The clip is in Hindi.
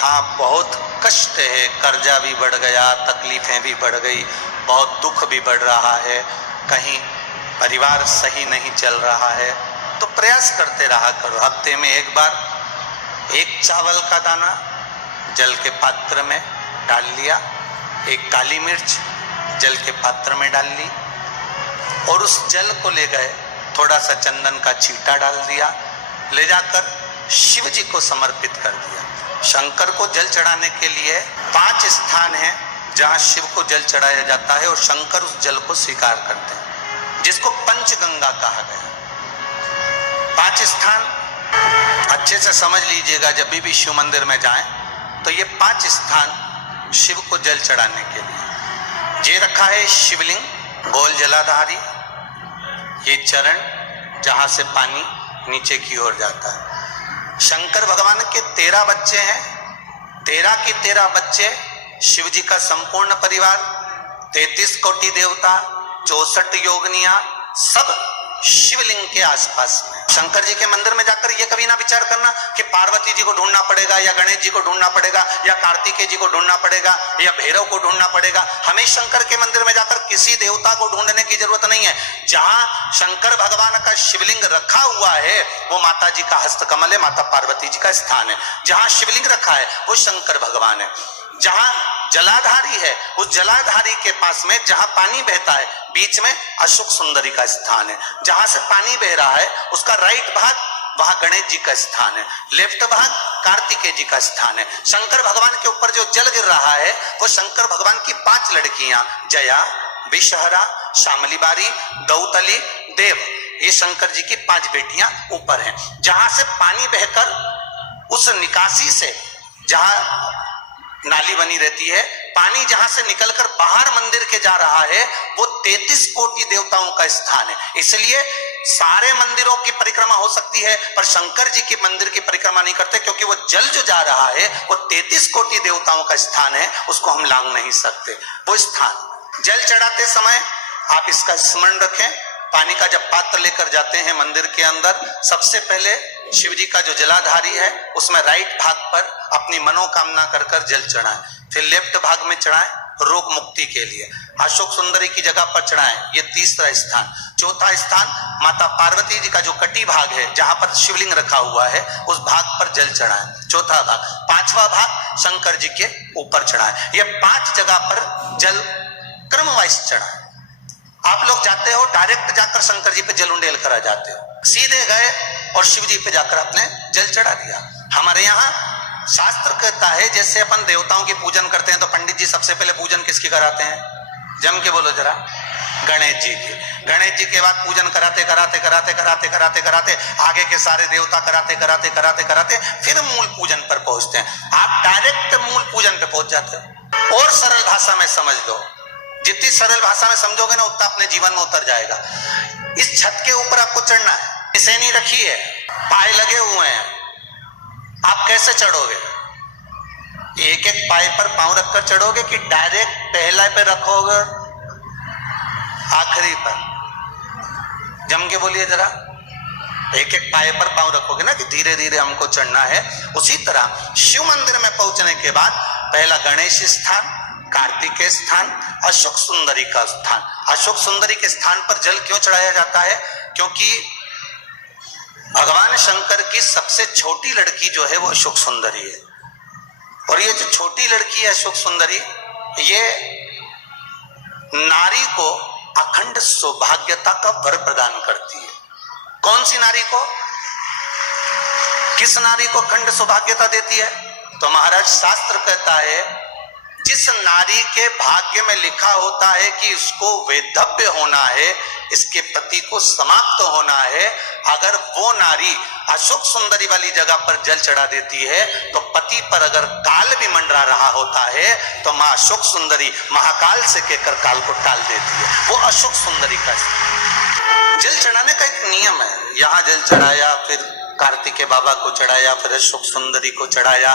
यहाँ बहुत कष्ट है, कर्जा भी बढ़ गया, तकलीफें भी बढ़ गई, बहुत दुख भी बढ़ रहा है, कहीं परिवार सही नहीं चल रहा है, तो प्रयास करते रहा करो। हफ्ते में एक बार एक चावल का दाना जल के पात्र में डाल लिया, एक काली मिर्च जल के पात्र में डाल ली और उस जल को ले गए, थोड़ा सा चंदन का छींटा डाल दिया, ले जाकर शिव जी को समर्पित कर दिया। शंकर को जल चढ़ाने के लिए 5 स्थान हैं जहां शिव को जल चढ़ाया जाता है और शंकर उस जल को स्वीकार करते हैं, जिसको पंचगंगा कहा गया। 5 स्थान अच्छे से समझ लीजिएगा, जब भी शिव मंदिर में जाएं तो ये 5 स्थान शिव को जल चढ़ाने के लिए। ये रखा है शिवलिंग, गोल जलाधारी, ये चरण जहां से पानी नीचे की ओर जाता है। शंकर भगवान के 13 बच्चे हैं, 13 के 13 बच्चे, शिव जी का संपूर्ण परिवार, 33 कोटि देवता, 64 योगनियां, सब शिवलिंग के आसपास में। शंकर जी के मंदिर में जाकर ये कभी ना विचार करना कि पार्वती जी को ढूंढना पड़ेगा या गणेश जी को ढूंढना पड़ेगा या कार्तिकेय जी को ढूंढना पड़ेगा या भैरव को ढूंढना पड़ेगा। हमें शंकर के मंदिर में जाकर किसी देवता को ढूंढने की जरूरत नहीं है। जहां शंकर भगवान का शिवलिंग रखा हुआ है वो माता जी का हस्तकमल है, माता पार्वती जी का स्थान है। जहां शिवलिंग रखा है वो शंकर भगवान है। जहां जलाधारी है उस जलाधारी के पास में जहां पानी बहता है बीच में अशोक सुंदरी का स्थान है। जहां से पानी बह रहा है उसका राइट भाग, वहां गणेश जी का स्थान है, लेफ्ट भाग कार्तिकेय जी का स्थान है। शंकर भगवान के ऊपर जो जल गिर रहा है वो शंकर भगवान की 5 लड़कियां, जया, विषहरा, शामली बारी, दौतली, देव, ये शंकर जी की 5 बेटियां ऊपर हैं। जहां से पानी बहकर उस निकासी से, जहां नाली बनी रहती है, पानी जहां से निकलकर बाहर मंदिर के जा रहा है वो 33 कोटि देवताओं का स्थान है। इसलिए सारे मंदिरों की परिक्रमा हो सकती है पर शंकर जी के मंदिर की परिक्रमा नहीं करते, क्योंकि वो जल जो जा रहा है वो 33 कोटि देवताओं का स्थान है, उसको हम लांघ नहीं सकते। वो स्थान जल चढ़ाते समय आप इसका स्मरण रखें। पानी का जब पात्र लेकर जाते हैं मंदिर के अंदर, सबसे पहले शिव जी का जो जलाधारी है उसमें राइट भाग पर अपनी मनोकामना कर कर जल चढ़ाएं, फिर लेफ्ट भाग में चढ़ाएं रोग मुक्ति के लिए, अशोक सुंदरी की जगह पर चढ़ाएं, ये 3रा स्थान। 4था स्थान माता पार्वती जी का जो कटी भाग है जहां पर शिवलिंग रखा हुआ है उस भाग पर जल चढ़ाएं, 4था भाग। 5वां भाग शंकर जी के ऊपर चढ़ाएं। ये 5 जगह पर जल क्रमवाइज चढ़ाएं। आप लोग जाते हो डायरेक्ट जाकर शंकर जी पे जल उंडेल करा जाते हो, सीधे गए और शिव जी पे जाकर आपने जल चढ़ा दिया। हमारे यहाँ शास्त्र कहता है जैसे अपन देवताओं की पूजन करते हैं तो पंडित जी सबसे पहले पूजन किसकी कराते हैं? जम के बोलो जरा, गणेश जी की। गणेश जी के बाद पूजन कराते कराते कराते कराते कराते कराते आगे के सारे देवता कराते कराते कराते कराते फिर मूल पूजन पर पहुंचते हैं। आप डायरेक्ट मूल पूजन पे पहुंच जाते हो। और सरल भाषा में समझ लो, जितनी सरल भाषा में समझोगे ना उतना अपने जीवन में उतर जाएगा। इस छत के ऊपर आपको चढ़ना है, निशानी रखी है, पाए लगे हुए हैं, आप कैसे चढ़ोगे? एक एक पाए पर पांव रखकर चढ़ोगे कि डायरेक्ट पहला पे रखोगे आखिरी पर? जम के बोलिए जरा, एक एक पाए पर पांव रखोगे ना कि धीरे धीरे हमको चढ़ना है। उसी तरह शिव मंदिर में पहुंचने के बाद पहला गणेश स्थान, कार्तिकेय स्थान, अशोक सुंदरी का स्थान। अशोक सुंदरी के स्थान पर जल क्यों चढ़ाया जाता है? क्योंकि भगवान शंकर की सबसे छोटी लड़की जो है वो अशोक सुंदरी है, और ये जो छोटी लड़की है अशोक सुंदरी, ये नारी को अखंड सौभाग्यता का वर प्रदान करती है। कौन सी नारी को? किस नारी को अखंड सौभाग्यता देती है? तो महाराज शास्त्र कहता है जिस नारी के भाग्य में लिखा होता है कि उसको वैधव्य होना है, इसके पति को समाप्त होना है, अगर वो नारी अशोक सुंदरी वाली जगह पर जल चढ़ा देती है तो पति पर अगर काल भी मंडरा रहा होता है तो मां अशोक सुंदरी महाकाल से कहकर काल को टाल देती है। वो अशोक सुंदरी का जल चढ़ाने का एक नियम है। यहाँ जल चढ़ाया, फिर कार्तिकेय बाबा को चढ़ाया, फिर अशोक सुंदरी को चढ़ाया।